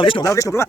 ولش کن برو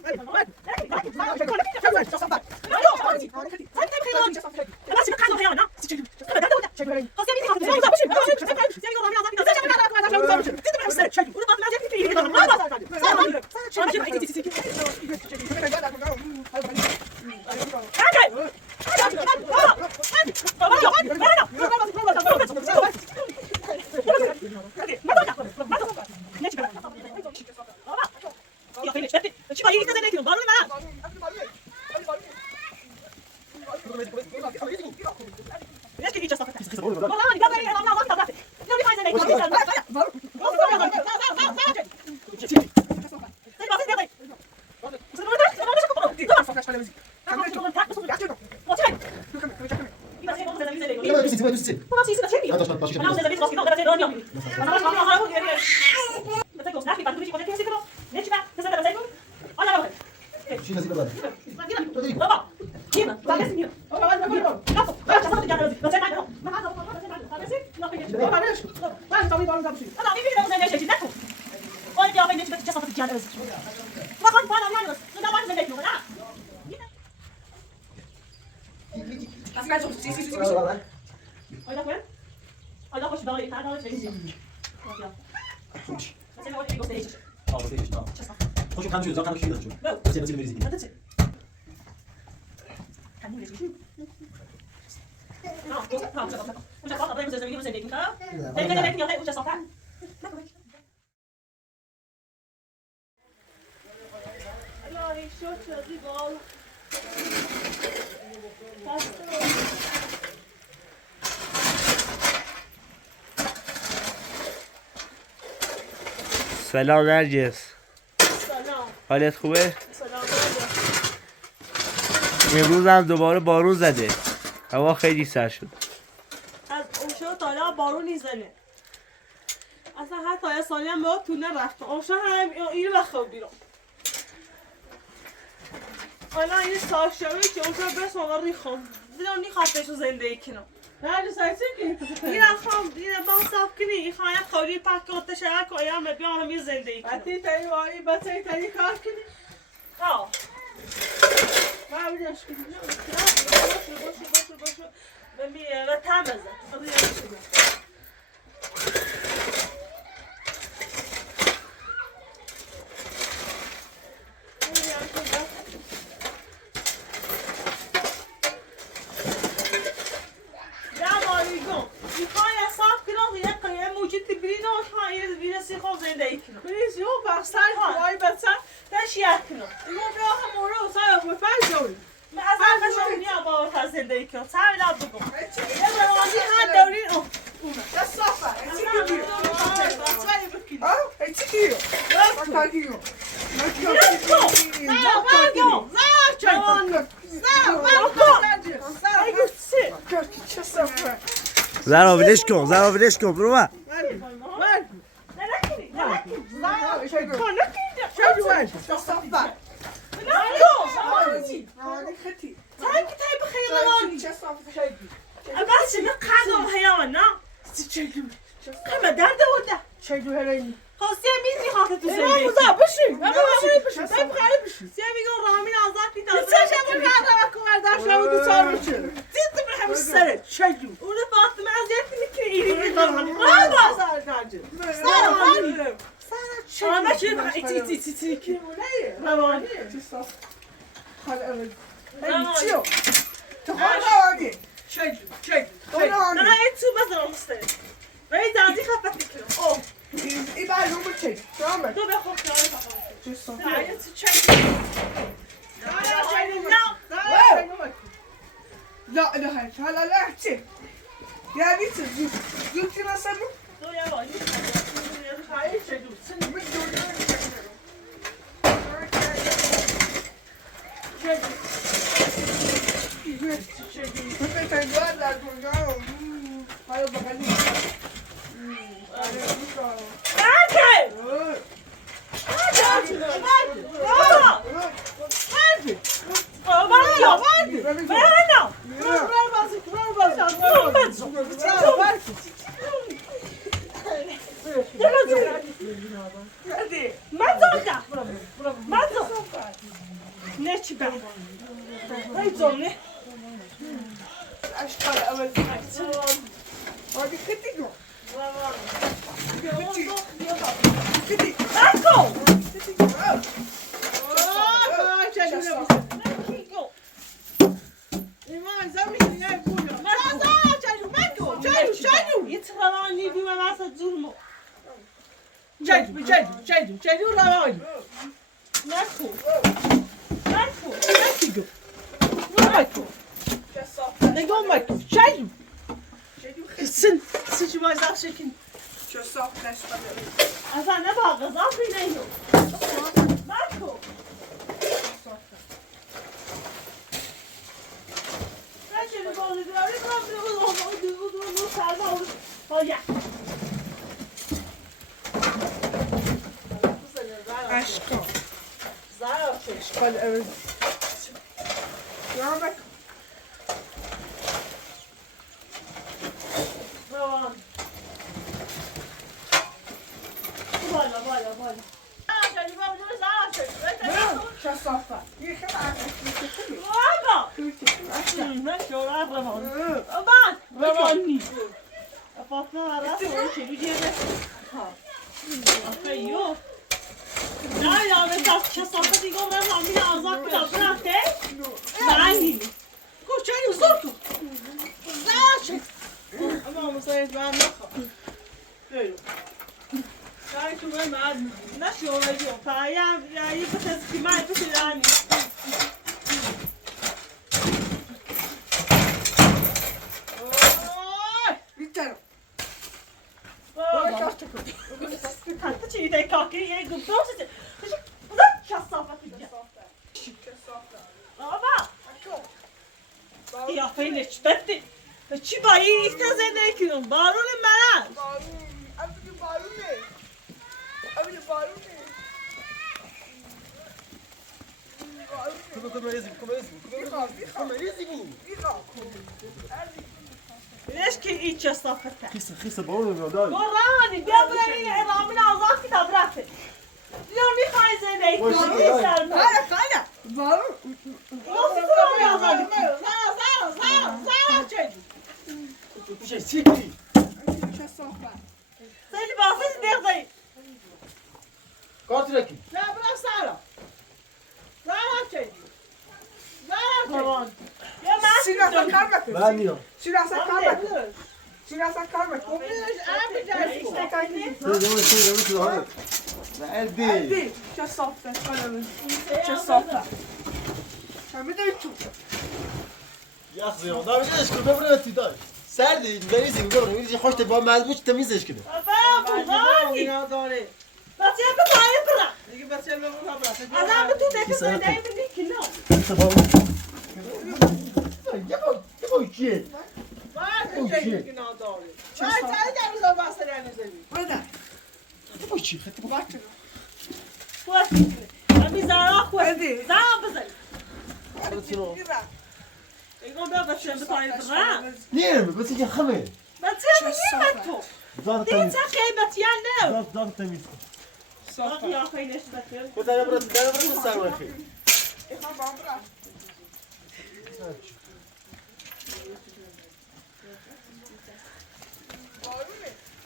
خوشو کم شد زاکن کیلو شد بس بریزی سلام نرجس. سلام. حالت خوبه؟ سلام. امروز هم دوباره بارون زده. هوا خیلی سرد شد. از اونجا تا الان بارون نیزنه. اصلا حتی یه ثانیه هم با تو نرفت. اونجا هم اینو بخواب بیرون. الان این ساشوی که اونجا بس ما ریخم. دیدم نیخواستش زندگی کنم. نه سایتی که دیدم خام دیدم با صاف کنی خواهی خوری پاک کرده شد که ایم بیام همین زندگی کنم. بچه تایی وای بچه تایی کار کنی. ها. باش کنی. باشه. و تمزه. Please, you bastard, why but some that's yakno. You go home or else I will find you. از شما با زندگی کنم. سعی داد بگم. یه روزی ها دوری او. That's sofa. It's you. That's why you looking. Oh, it's you. That's what you. زرا ولش کن برو ما. بس قدم حیوان نه همه درد بوده شاید هرینی خواستی میدونی خاطر تو زندگی بشین میگم رامین آزاد بیدار دیدی به همه سرت شاید اون فاطمه اذیت میکنه ایری همه چی ایتی که روانی چیو تو روانی شاید نه این تو بزنم مستقیم باید دردی خفت میکنم اوه ای بر رو بچه تو به خوب کنم جستم نه تو چه لا لا هلا لا احكي يا بيت زوجتي رسمه تو یه وای هاي شدو سن من نه چی بر ای جمله اشکال اول هادی خیلی گو خیلی نکن ایمان زمین نه بولا یه ترانی بیمه واسه ظلمو جلو روانی نکن نکیگو نگاه مکن جلو سن چی باید زخ شکن چه صاف نشد اصلا نبا غذافی نیو نکن نکنی باید داری کنم سرما باید اشکال زرافه اشکال اول نگاه مکن روان بالا شدی بابا نور زرافه چه صافه یه خیلی بابا نه شورا روان روان نیست فاطمه راسته چلو جیبه آخه یو نه یادم دست کسافت دیگه اونم همین آزاد کنم برفته نه کوچه زور کن زرش اما مسایت بر نخواه شاید تو من مرد نه شورا جو پایم یه بسیاری من بسیاری بیترم Kanka çiğde kalkıyor yere gıptı olsun. Kasafet gidiyor. Baba. Kıyafeyi ne çıbetti. Çi bayı işte sen ne kiyon. Barun meral. ليش كي ايش صافته؟ خيسة بقول له ده قراني قبل ان اعلامنا عظاك كتاب راسي. اليوم مي خايزه ليك. شيء سيكي سيدي باسس دغدي. قاتلك قران. يا ما Sirasa kalmak. مانيو Sirasa kalmak. Sirasa kalmak. سيدي هذا عندي Hadi. Çok softa. Çok softa. Şamı da çok. يا اخي والله مش ايش كنا برا تداي سردي بريزي بقول يجي خوش تبغى مالبوش تميزش كده فاهم غادي. بس يا بطاية برا. أنا بتو ده كده دايما ليك لا. يبغى شيء Burada. يبغى شيء خدت بقى كويس. أبي زارا كويس. هادي. زارا بزل. Bira. يقول ده بس يا بطاية برا. نعم بس يجي خمر بس يا بني بتو. زار دي تميز تخيبت يا نو. زار تميز يا أخي ليش بتو؟ كنت انا برا الساعه اخي İlhan bambra.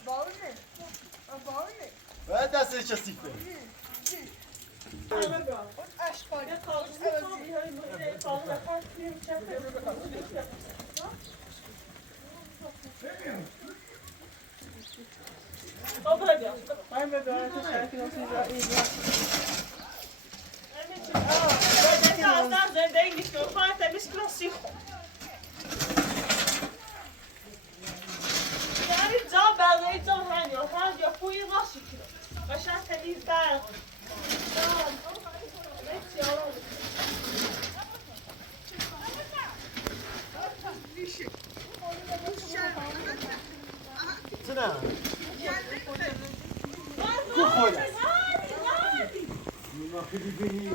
Bağır ne? هذا سيش السيكو Aşk سنة كخولا ما خدي بيني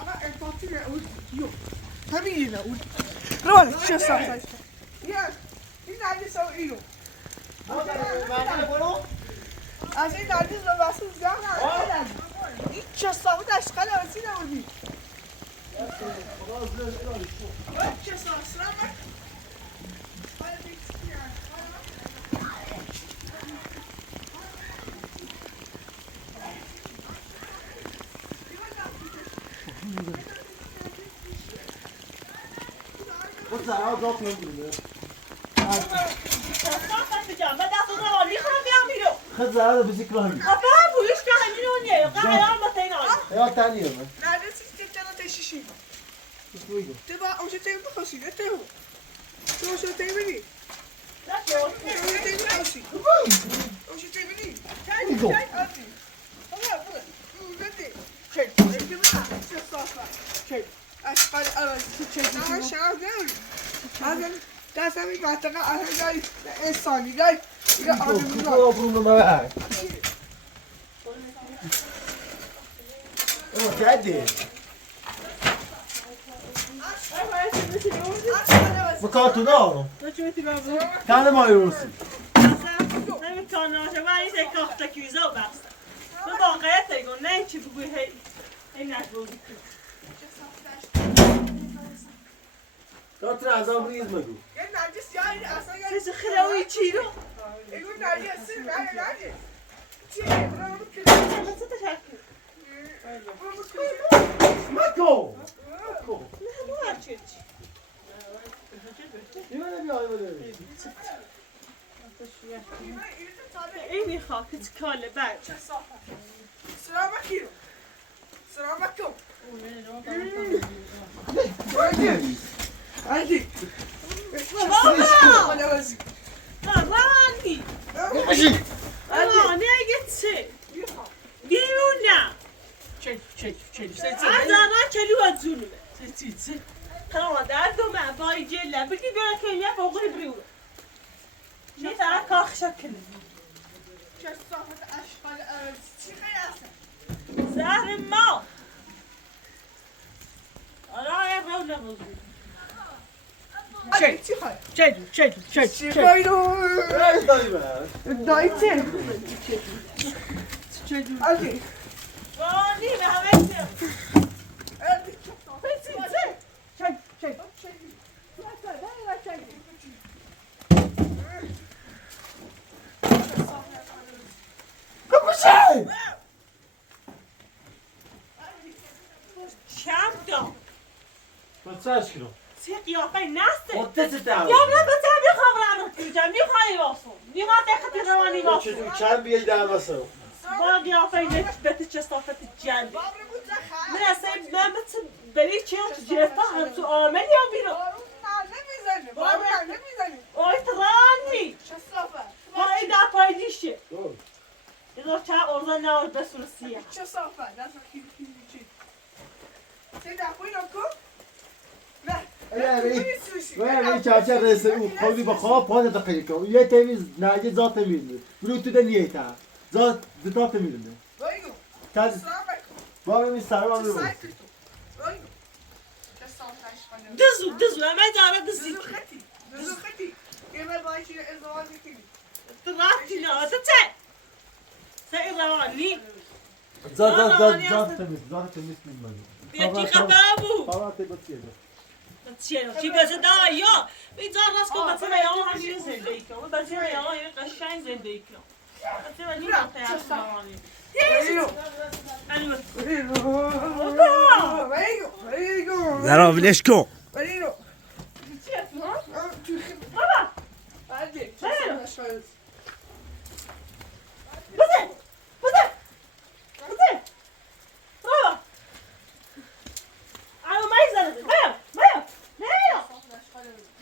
Ama empatiyle yok. Tabii yine. Roman, şu sağ. Ya, bir tane sağ iyi. از این نرگس رو بسید زن این چه صافت اشغال آسی نمونی چه صافت خود زرها داخل نمیدونه خود زرها رو بزیک راهی یا تانیه من نرگس که چرا تشیشی بگو تو با اونجا تیم بخوشی تو اونجا تیم بگی اونجا تیم بخوشی اونجا تیم بگی بگو اشغال آسی شعب نمونی دست همی منطقه اهل انسانی داری اینه آدمی داری برونو مبر جدی بکاتو دارم تنه مایی روسی نمیتونه من این تکاخت کیزا بستم تو واقعیت دیگه نه چی بگوی این نشبازی دارتون از آن ریز بگو یه نرگس یاری اصلا یاری چیز خیلی چی رو ایگو نرگس سیر نرگس چیه؟ برو که چه تشکر مکو نه هر چی بیانه بیانه اینی خاکت کاله بعد سلام بکیرو سلام بکو عادی رانی باشی رانی اگه چه بیرون از آنها چلو از زونه خلاص در دو معبای جله بگی بیان که یه بقول بیرون چه طرح کاخ شکنه چه صافت اشغال چی خیلی هستن زهر ما آره یه رو نبوزید چی خواهی؟ چی خواهی رو؟ رایز داری من دایی چه؟ عادی رانی به همه چه بکشه چم دا بچهش کنم چه قیافه نسته مدت دارم یا نه بچه میخوام رمت کنم میخوایی واسون میخواد دقیقی روانی واسون چطور چند بیایی در واسه با قیافه نسبت چه صافت جنبی من اصلا من مثل بلی چه هم تو جرفته هم تو آمل یا بیرون بارون نمیزنی آی ترانی چه صافت پای در پای دیشه اینا چه ارزان نوار بسور سیه چه صافت دست کیلی چی چه دخوی نکن نه این چهچه رسه او خوابی با خواب پاده تا خیلی کنم یه تمیز نگه ذات میرونه برو تو ده نیه تا ذات ذات میرونه بایگو کد سلام علیکم بابا می سلام چه علیکم سایت تو بایگو چه صافت دزو همه داره دزی دزو خطی یه من بایشی ازدواج میکنی رفتی نه تا چه سه روانی ذات تمیز میرونه یکی خبه بود بابا تی بسیه چی بسه دایا بیزار راست کن بسه بیان همین زندگی کن بسه بیان همین قشنگ زندگی کن بسه بیان قیاس روانی بایگو زرا ولش کن بایگو چیه تو ها؟ بابا بابا عادی بله. شاید بسه بسه بسه بابا الو میزنه بیا بیا بیا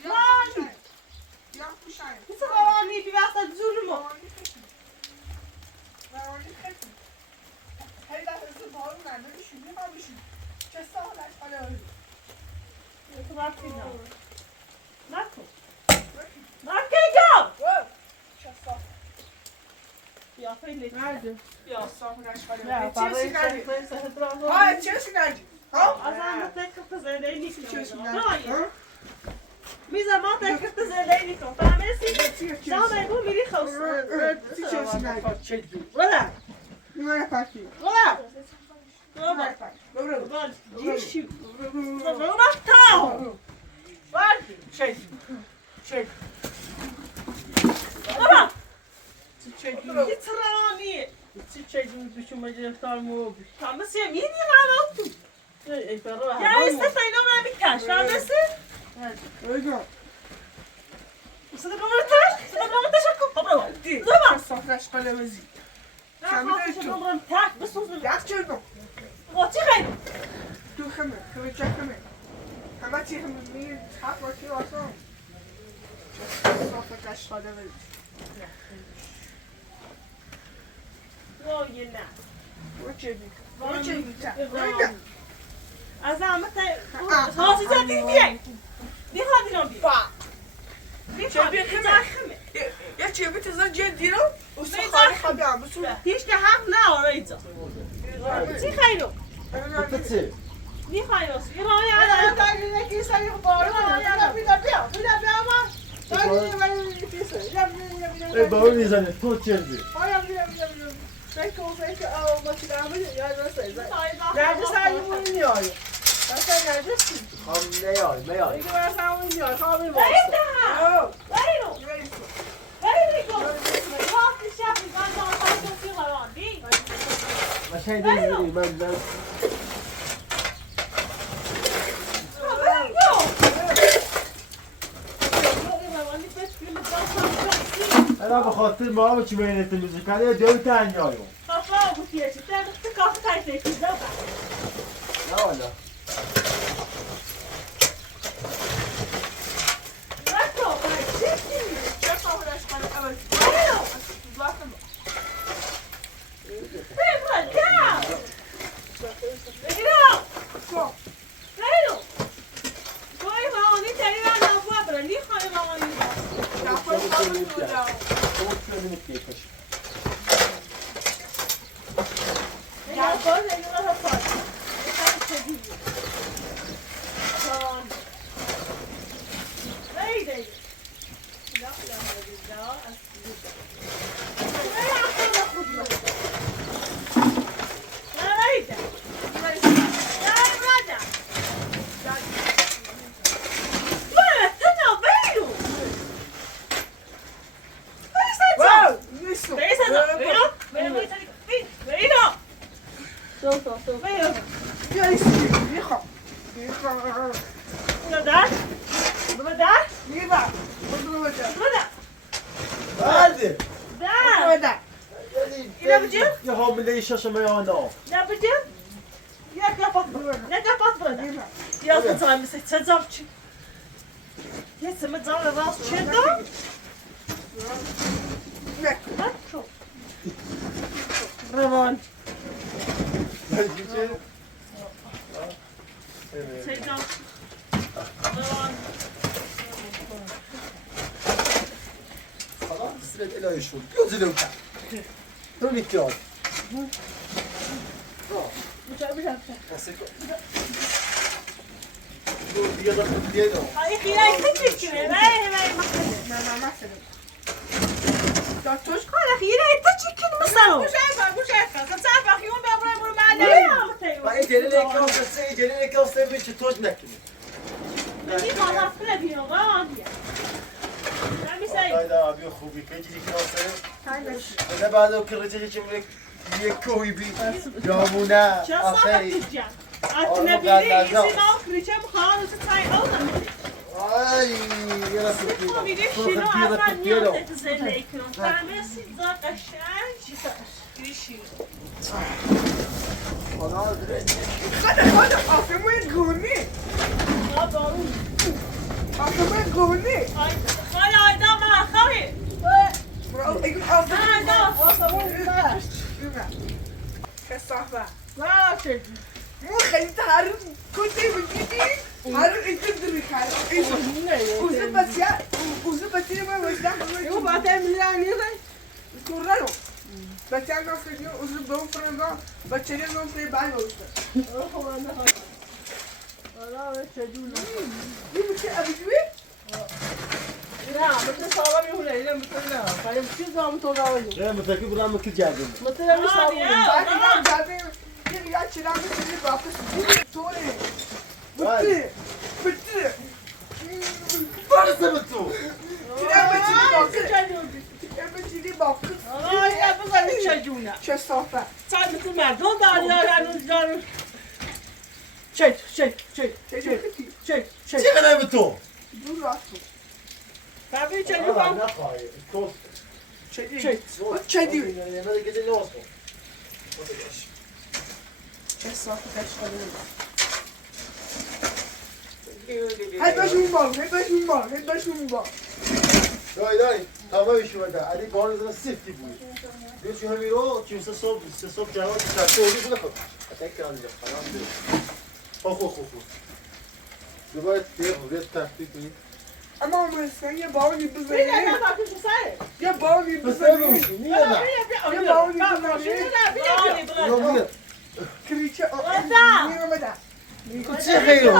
رانی یا خوشایم بسه روانی بی وقت ظلمو هی لحظه بارون نمیشی نمیشی چه سالش حالا تو رفتی نه نکن نکن چه سال بیا خیلی مرد بیا سامونش نه حالا چه سیگاری ها چه سیگاری از آن تک زنده نیست چه سیگاری میزه ما تکرت زنده نیکن فهمیدی؟ جامعه بو میری خوص ولا نه پاکی ولا جیشی ولا تاو وردی ولا ترانی فهمیدی میدی غلط تو یا استفاده اینا من میکش فهمیدی؟ صدق ما تشکر بابا دیگه صفرش قلمزی شامل تاک بس دست چرا وقتی خیلی تو خمه همه چی می حق وقتی واسم صفرش قلمزی وای نه وچه از همه خاصی تا دیگه میخواد اینو بیا میخواد زخمه یا چه بیت زن جدی رو اصلا خالی خواهی هم بسون هیچ که حق نه آره ایجا چی خیلو چه؟ میخوای واسه یه راهی ای بابا میزنه تو چردی میای انا بخاطر ما هم چی بینه تلویزیون کنه یا دیو تنیایم نه والا یه حامله شش میانا Ja, dat zijn we zitten zapje. Je zit met z'n allen als children. Ramon. Zeg dan. Ramon. خلاص سرت الهی شد بیازی لوکن تو میتیاد دیگه داخل دیگه دو Ay, خیلی خیلی کنه. نه دکترش Kala خیلی تا چیکن مثلا. گوش کن صاحب خیون ببرم برو و این جلیل کاسه جلیل کاسه بیچ توش نکنی Niet van af kunnen die nog wel aan die. Daar is hij. دایدا ابی خوبی کجی کاسه نه بعدو کرچه چه یک کوی بی جامونه آخری Als نبیری یه سینا کریچه مخواد از تای آدم. آی یه راست Dit gewoon die shino اصلا نیاز زنده کنم. فهمیدی زاد قشنگ چیزی. خدا آفمون گونی بارون. آفمون گونی خاله آیدا ما خاله. آفمون کسافه باشه. مو خیلی هر کتی بگیدی هر اینکه دری کرد اوزه بسیار من وجده یو باته میلیونی داری. کورنو بچه‌ها گفتن اوزه دو فرنگا بچه‌ها گفتن بعد گفتن Voilà, ouais, c'est doux là. این میشه ابیجوی نه مثل سارا میمونه اینه مثل نه فریم چیز دارم تو دارم نه متکی برام مکی جردیم مثل همین سارا آه، میمونه بعد دیگه یا چرا میتونی واپس توره بطه بطه برسه به تو چیزی واپس آه یا بزنی چجونه چه صافه ساعت مثل مردم دارن اونجا چک چی کنه به تو؟ دور راست تبریک چه آه میخوام نخواهی توست چه دیوی یه دیگه نوست کن چه صافه کشکاله هی بشون بال دای تمام شده علی بار زدن سفتی بود دیگه چه همی رو که سه صبح جواب چرته اولی بوده خب اتک کردم اینجا خرام دیگه خو دوباره روی تختی کنید اما مثلا یه باونی بیا بزنی نه باید تو سره یه باونی بسه بزنی روشی نیه نه یه باونی بزنی رو میگه کریچه میرم بده کوچی خیلی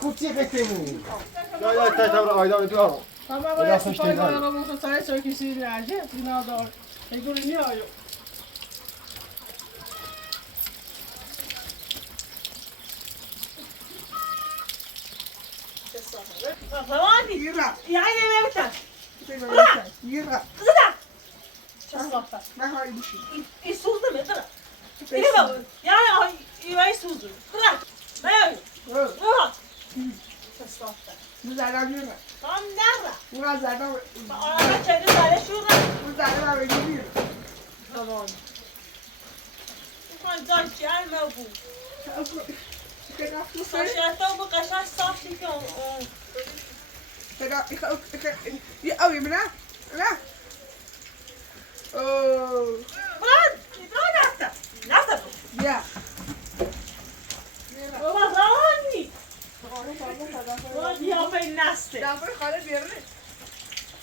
کوچی خیلی یا تا آیدان بیارم Ama böyle spoilerlara bulsa sana söküsüyle Narges, bina da görünüyor. روانی Yıra, یعنی نمیتن yıra. زدم چه صافه Ben haymışım. این سوزده میتره اینه بابا یعنی این سوزده زدم نه چه صافه Bu zaten yıra. tam نره Bu zaten آره چه داره شوره bu zaten böyle gidiyor. روانی میخوان دار جرمه بود ساشیتا bu قشنگ صاف شی که Oh, je bent na? Ja. Oh. برد نفته نفته Ja. بابا روانی یا به نسته Daarvoor gaat het weer niet.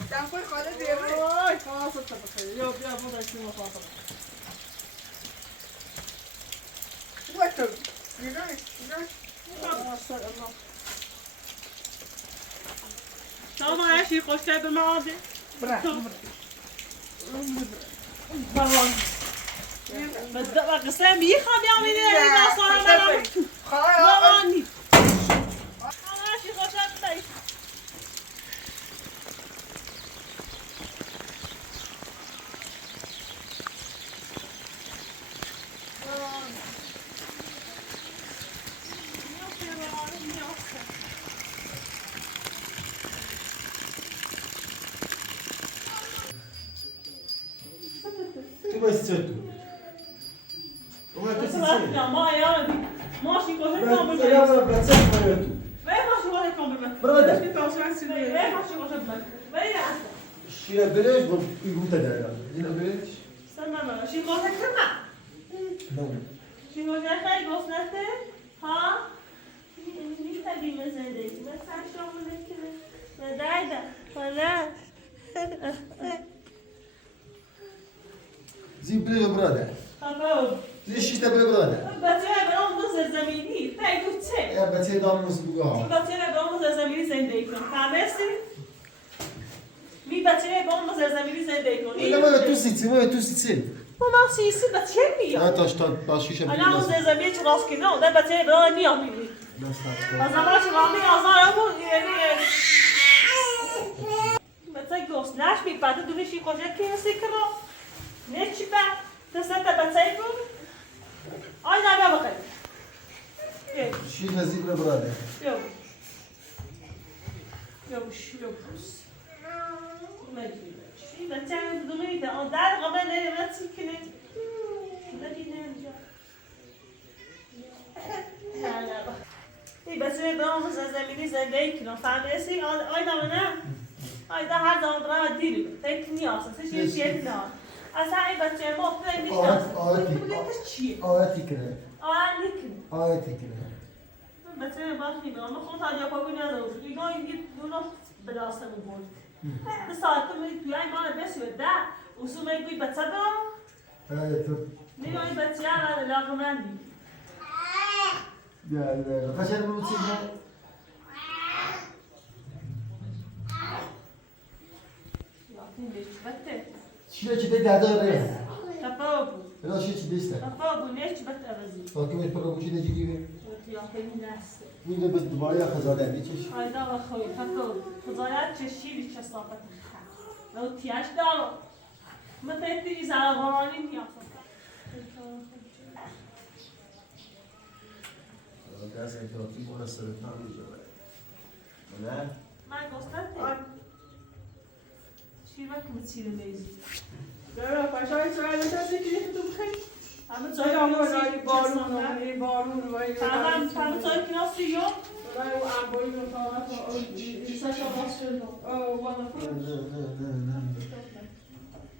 Daarvoor gaat het weer niet. وای خلاص اتفاقه یا بیا بود اکنون مخاطبه Wat dan? Je doet شما هر چی خوش کرد به من آده Bra. روانی قصه میخوام یا میده این داستان من Ga روانی شما هر چی خوش کرد به تو باید تو اومد تو سیسی ما یادی ماشی خوش کام بس ببر الان بس تو وای ماشی خوش کام ببر برادر وای ماشی خوش ببر وای راسته شیره بلش با ایگو تدارم اینا بلش سلام شی خوش کنم نه شی خوش خیلی گوش نته ها میتونی مزندگی مثلا شما نکنه ندایده ولی زی بله برادر خب زی شیشتا بله برادر بچه برام دو زمینی تایگو چه یا بچه داموز بگاه بچه برام زمینی زندگی کن فهمیستی می بچه برام زمینی زندگی کن اینا ما تو سیسی ما تو سیسی ما سیسی بچه نه میاد تا شیشه الان اون زمینی چه راست کنه در بچه برام میام میبینی از اول چه رامی آزار بود یعنی بچه گوش نش می بعد دونشی کجا که سیکرو نه چی با تسنت بچه بود آی نبیا بخیر شیر نزی بله برادر Yavuz. Şimdi ben sana dedim ki o dar ama ne yapsın ki ne? Ne diyeyim ya? Hala bak. İyi ben sana ben onu zezemini zendeyim ki fahmesi ayda mı ne? Ayda her zaman bana değil. Tek niye olsa sen şey ne? Asa iyi bacım o falan bir şey. آیتی کنه Ağırlık. آیتی کنه مثلا باش میگم اما خود تاجا پاگو نداره دیگه این دونو به داستان بود به ساعت می بیای ما بسیار ده اصول میگوی بچه با تو میگوی بچه ها لاغمندی یا قشنگ بود چیز چیه چی داره؟ تفاوض. لا شيء تديسته. تفاوض ليش بتأبزي؟ لكن مش بقول شيء نجيبه. يا أخي ناس. مين اللي بدبي يا خزانة بيتش؟ هذا أخوي تفاوض. خزانات تشيل الشصافة. لو تياش دارو. ما تدري على غراني يا أخي. درس انتراكي مناسبة تامي جواه. ولا؟ ما قصدت. شو ما كنت تشيل ميزي. لا فاشای سوال انتظاری که تو بخیر. همه جای جای آمون آموزی رای بارون وای. همه جای کناسی یو. رای و انباری رو تاوت و ساشا باز شد. والا خوب.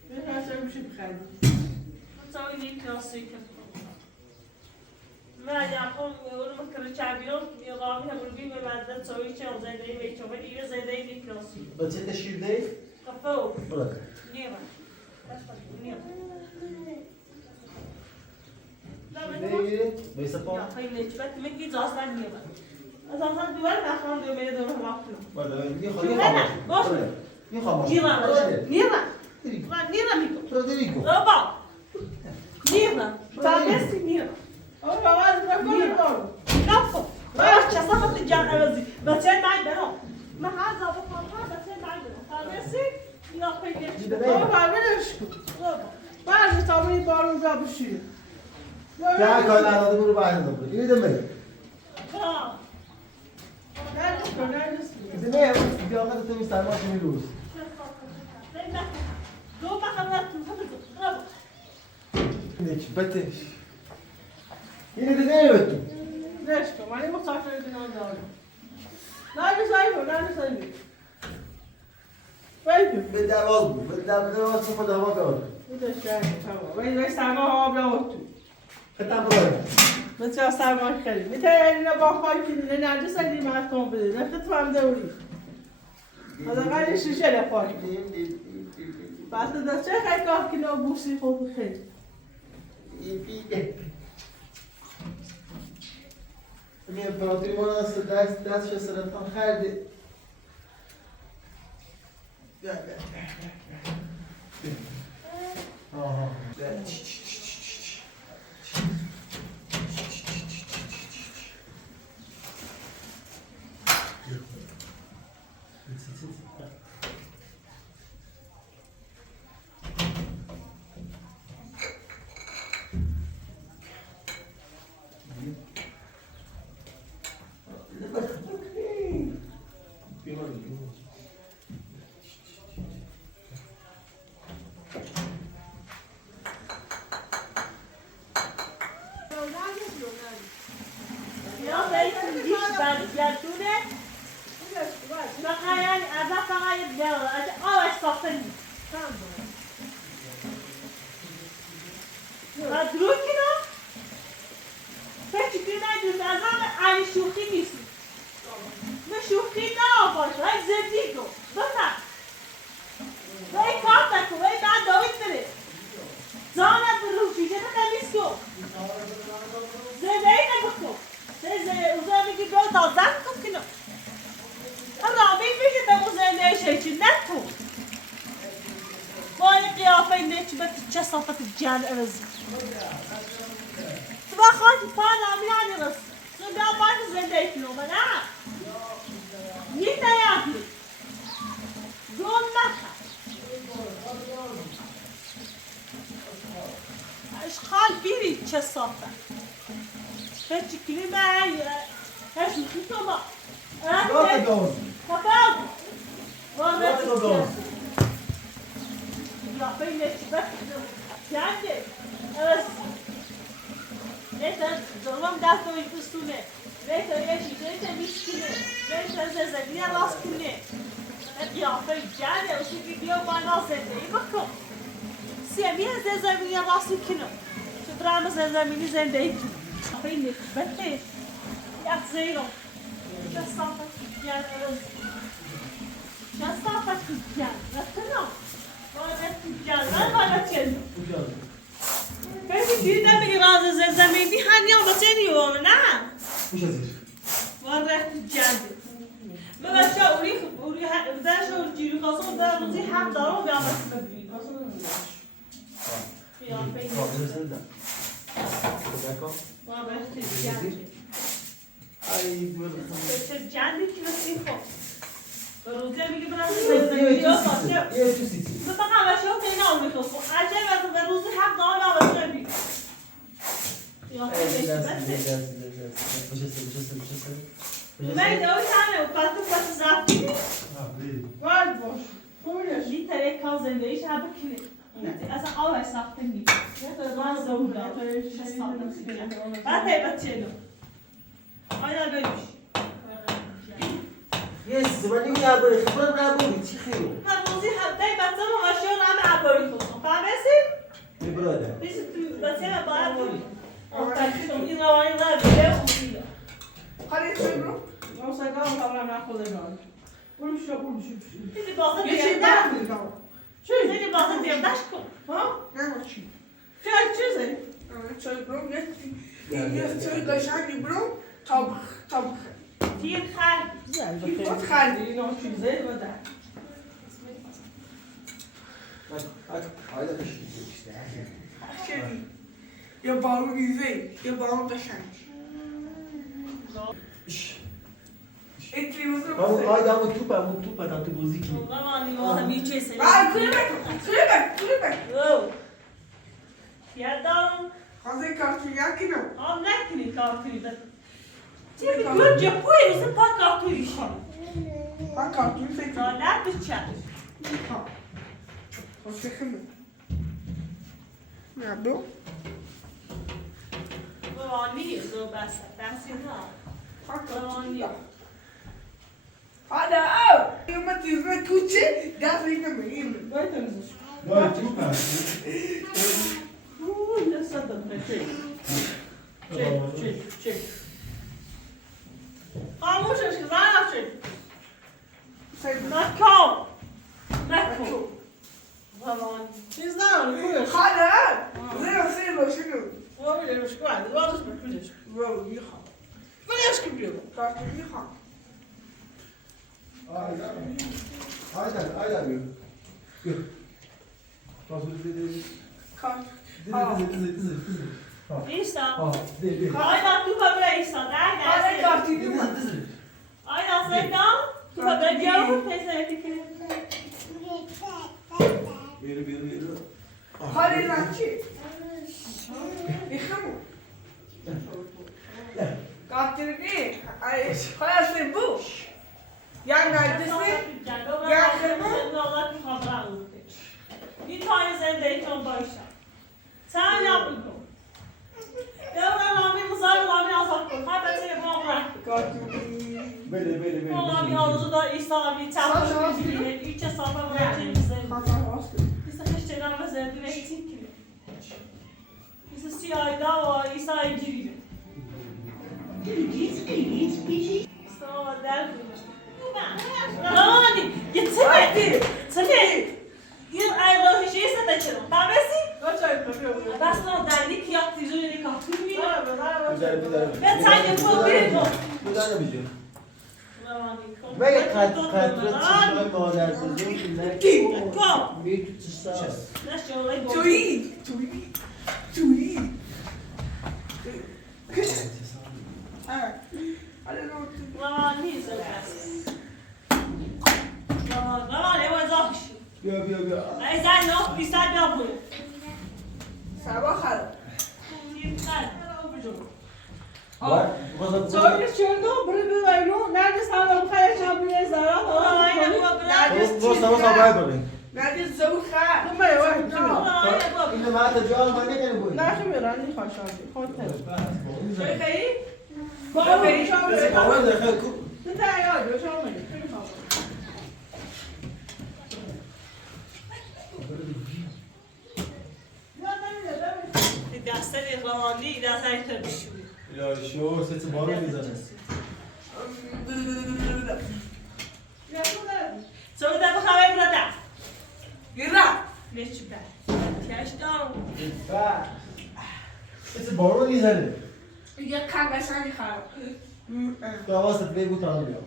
نه هستم میشه بخیر. جای یک کناسی که. ما یاکم اون مکر چابیون می‌گم هم روی می‌مانده جایی که از زندگی می‌چوبه دیگه زندگی یک کناسی. بچه تشیر دی؟ کافو. برای. نیما. Vejsa på. Ja, خیلی نجبت میگی زاستن نیما. زاستن دوباره نخوام دو میره دور هواپلو. باش. میخوام. نیما. من نیما میگم. Federico. بابا. نیما. تابستی نیما. آره آواز نکنید دارو. نفو. باش چسافت جان عوضی. بچه مای برام. من هر زاویه خواهم بچه مای برام. تابستی یا خیلی. بابا فرمانش کن. بعضی تامین بارون جا بشیر. Ya kaynağında bunu bağırdım. Yine de mi? Neredesin? Ne yapıyorsun? Bir anda da temiz sarma şimdi olur. Ne çipete? Yine de ne yapıyorsun? Neşko, mani misafir edin anlarım. Nerede sayıyor, nerede sayıyor? Belki. Ben de avaz bu. Ben de avaz sıfır da hava kaldı. Bu da şey, tamam. Ben sana hava bile otur. Hatta buraya. مثل سرما خیلی میتونی اینا با خاک کنی نرجس اگه مردم بده نخت فهم دوری از اقل شیشه لپاری بعد دست چه خیلی کار کنی و بوسی خود خیلی Mi imperatrice noastră dați și sărătăm haide. Aha. روی داشت و جیری خواستم در روزی 7 دارم بیام بس ببینید واسه بیام ببینید ما بهش جنگی چه جنگی که نسی خب روزی میگه برام زندگی تو فقط همشو خیلی نمیخوام عجب به روزی 7 دارم بیام بس ببینید یا من داوود همه پاتو پاتو زفتی وارد باش خوبیش این طریق کار زندگیش هم بکنه اصلا آوه ساخته نیست من داوود بعد بچه نو آیا بیش یس ولی اون عباری خبرم نبودی چی خیلی من روزی هفته بچه ما ماشین هم عباری خودم فهمیسی؟ می براده بیشتر بچه ما باید بودی این روانی نبیده خوبیده خالی چه برو؟ ما سگام کاملا نخودگان برو برو دیدی بازه دیگه دیدی بازه دیردش کن ها؟ نه چی؟ خیلی چیزه؟ چای برو یه چای قشنگی برو تاب تیر خرد خود خردی اینا چیزه و در یا بارو ریزه یا بارو قشنگ این تریموز رو بسه آیدا اون توپه تا تو بوزی کی روانی ما همی چه سلی توی بک یادم خواسته کارتون یکی نو آم نکنی کارتونی بس چی بیدور جپوی روزه پا کارتونی شد من کارتون فکر دالت بچه ها خوش خیلی نه برو روانی رو بسه دستی ها روانی حالا او یه ما تیزمه کوچه دست اینه میگیم باید تنزش وای توپه اوه نصدم چک خاموشش که زنم چک نکام نکام روانی چیز نمانی خوبش حالا زیرا سیر باشینو او بیده روش کنید وارش بکنیش رو میخوام کنیش که بیده کارتون میخوام آیدا بیو تازه کارت ایستا ده آیدا تو ببره ایستا حالا کارتی میخوام آیدا سرکام تو ببره جاو پیسه تکنه بیرو حالا اینا چی؟ میخوام کارتی نی حالا سیم بو یا نرگسی یا خیلی این تای زندگیتون باشم سعی نبکن دوران لامی مزار لامی آزاد کن های بچه با هم رکن کارتی بله لامی آرزو دار ایسامی تفاش میگیره ایچ صافه و رکن میزن ایسا خشتگان و زندی و ایتی کنه ایسا سیایدا و ایسا اینجیریه ایسا در روانی یه تمه این ایراهیشه ایسا دچرم فهمیسی؟ بس نه دردی که یاد تیزونی کافی میره به تنگ پول بیریم و یک قطره چشمای مادر بزرگ که نکنه میری تو چشم تویی روانی زرگست روانی باید زاکشی بیا ای زن ناف بیستر بیا بوده سبا خراب Sonra çöldü, buraya bir bayram. Nerede sağlam kaya çabuk zarar. Aynen bu. باز تماس آبای بریم نرگس زبون خراب تو میوه اینو ما تا جال ما نکنه بود نه خیلی خوشحالی خود Şöyle kayı. بابا خیلی شما بس باور داخل کو تو تیار جو شما میگه خیلی خوب دسته روانی دسته تربیشوی. یا شو ست بارو میزنه Sonra da bu havayı burada. گیرا Ne çıkar? Yaştan. ست بارو میزنه یه کم قشنگی خراب تو واسه بگو تا بیام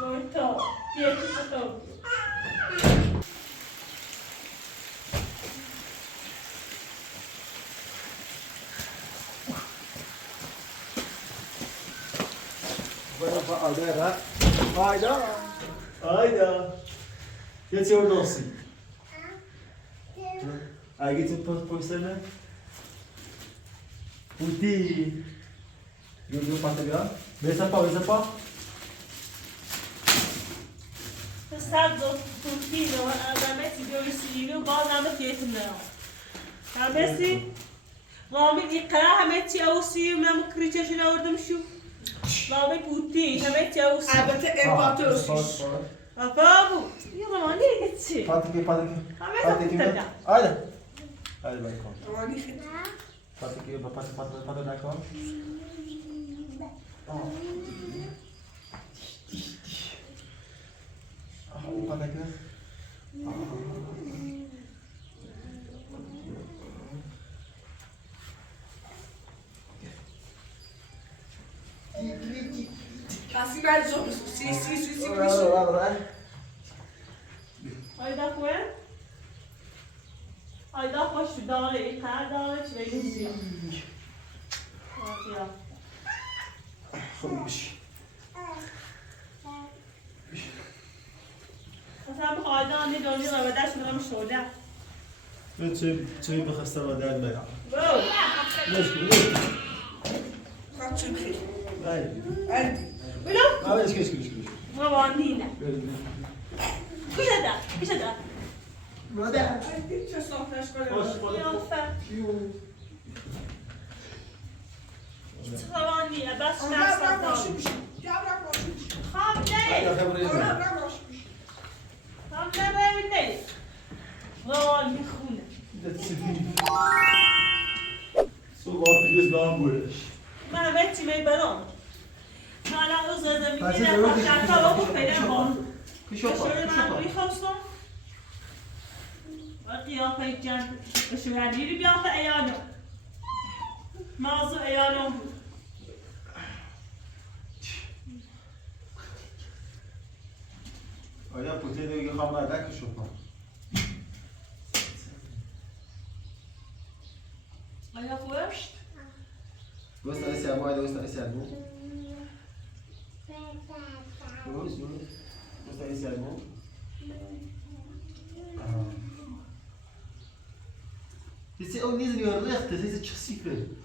Muito. Pietro. Hayda. Geç orada olsun. Ay getir polislerine. Puti. Yürü patlıcan. Besa pa. Sabe do filho, a Messi deu esse livro, bom nada feito não. A Messi, Rami يقرأ همتي أوصي ومن مكريتش أنا وردم شو. Rami بوتي همتي أوصي. البته امپاتو اوسیش أبابو يلا ما نيجي. Patlıcan. همتي تبدأ. Haydi. Haydi bakalım. روانی خیلی Patlıcan bakalım. Patlıcan. کسی باید زوب سی Ayda koyar. Ayda hoş bir dağlı, kar dağlı çileğimiz yok. Ya. Sen bu ayda ne dönüyor ve ders mi şöyle? Ben çayı بخستم و درد میرم. Wow. Leş. خاطر خیلی Haydi. قلبی Bilo. Abi eski. Ravandine. Kuşa da. Burada. قلبی چه صافش کنم Kıyafet. Ravandine. Bas آنها şans برم da. ماشین میشه جبرم ماشین میشه Hamle. آنها برم ماشین میشه Hamle evinde. Ravandine khune. Soğuk bir zaman böyle. Mehmetçi meyberon. Hala özledim. Hadi Yine devam tatlıkta bakıp benim var. Kış Şöyle ben میخواستم و قیافه جن شوهری بیام به ایانو موضوع ایانو بود آیا پوتی دیگه خواهم نده که شما آیا خوش؟ دوست داری سرمو های دوست داری سرمو دوست داری سرمو Disse eu nem lhe alerta, às vezes é terrível.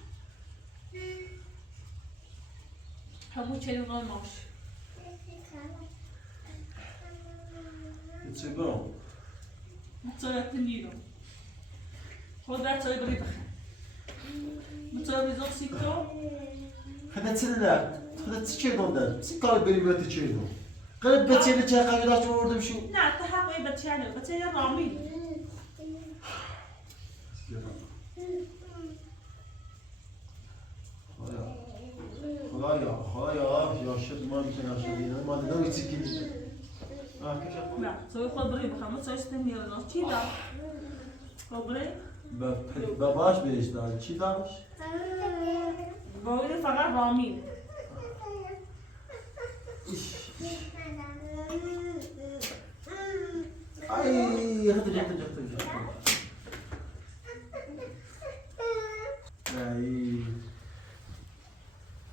همون چه ماش C'est bon. متصورت نیرو خود را توی بری بخیر متصور بیزم سیکتو هذا تسلى هذا تشيدون ده سكال بريمات تشيدون قلب بتشيل تشاخ على راس وردم شو نه تحقیقی بچه‌نه بچه رامی خدایا یا شد ما میتونم شدیم ما دیدم چی کی نه توی خود بری بخیر متصور استمیاره نه چی دار خود بری باباش بهش داد چی داشت باید فقط رامی ay hadi ay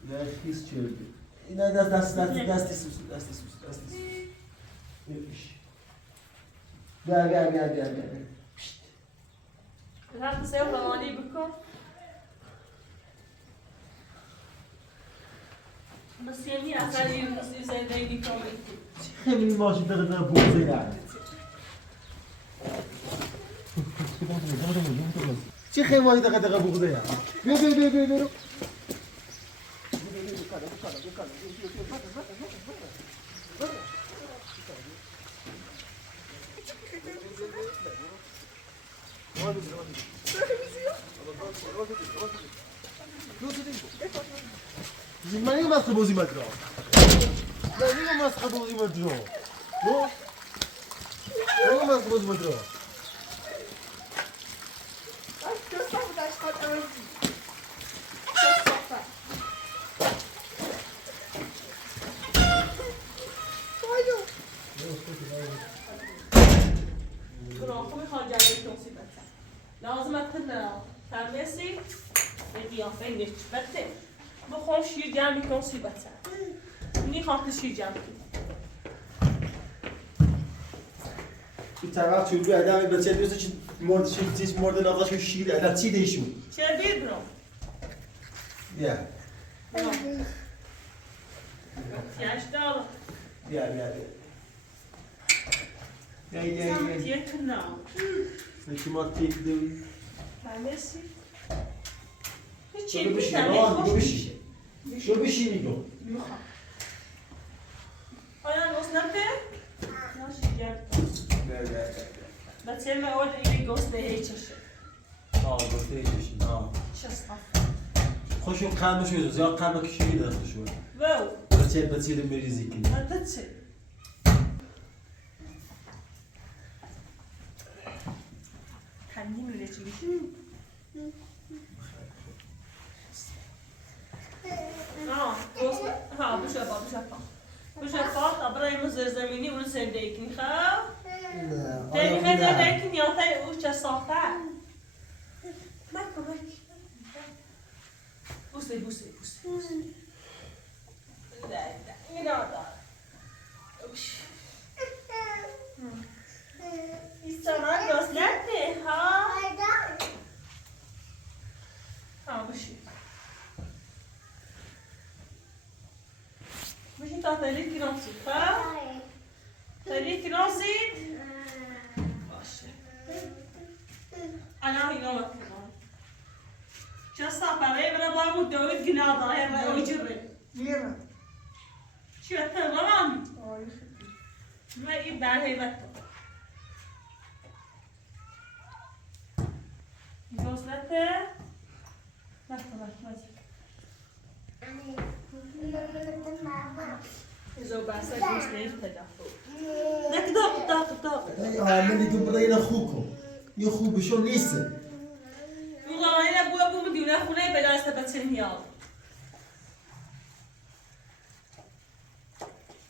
ne his çöldü yine dast gel رفت سیاه روانی بکن بس یعنی اصلا یه مسیح زندگی کنید خیلی ماشین داره بوزه yani چه خیلی دقیقه بوزه ya بیا من این مسخره بازی مدرا من این مسخره بازی مدرا نه این مسخره بازی مدرا شیر یه قیافه نسبته بخوام شیر جمع میکن سیبت اینی خاطر شیر جمع کن این طرف چون روی ادامه بچه دوست چی مورد نقاش شیر ادام چی دیشون چه بیر برام بیا تیاش دارم بیا تیه کنم یکی ما تیک دوی بلسی شو چی بشین بیدم آه خوش بشین شو بشین میگم میخوام آیا گوست نبده؟ نه شیر جمع بچه من اول اینی گوست هیچشه گفته بشین چه صف خوشو قلب شو زیاد قلب کشیدی داشته شو واو بچه رو مریضی کنی هذا چه خليني ولا شيء ها بشفاط ابراهيم مزر زميني ونسنديكني خا تاني خذ لكن يا تاي وش صافع ماكو بوسي لا وش يستمر غسلته ها بشي تعطيلي نصيب ها تعطيلي نصيب انا هنا مكتوب شو صار بري برا بابو داود قناضه هي ويجري يلا شو تمام ما يبان هي بطل جوزته بطل إذا بس جوز نيف تدافع لك دق عامل لكم بدين اخوكم يخو بشو ليسه والله انا ابو مديونه اخونا بلا استبتسم يلا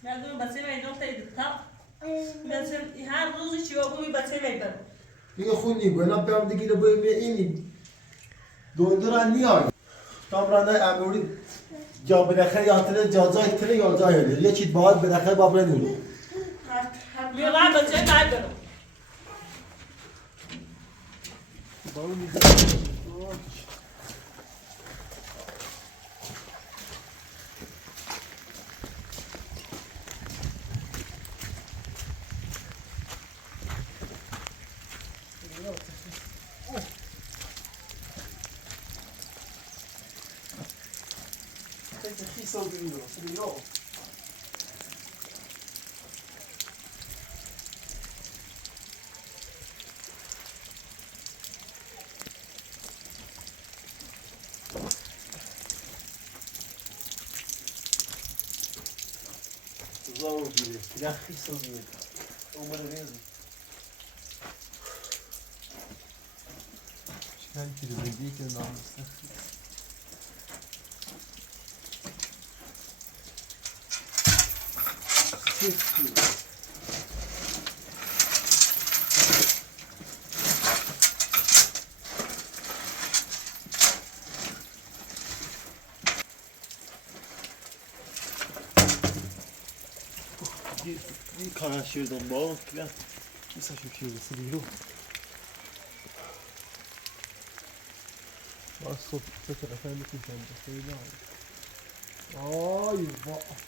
لازم بس ما يدوم تيدتا لازم هر روزی چی ابو می بچه میبرم میگه خونی بنا پیام دیگه رو باید اینی دندران نیای تامرانه اموری جا برخه یاتره جای تره یا جای هلی یه چیز باید برخه بابره نورو میرم بچه میبرم باو میگه Chi sono io? Zor gibi. Ya hissediyor. Umarım benziyor. Çıkan kirli değil ki namuslu. Bir kanal şuradan bağlı falan. Mesela şu şurası değil o. Bak sohbet efendim kimse. Ay bak.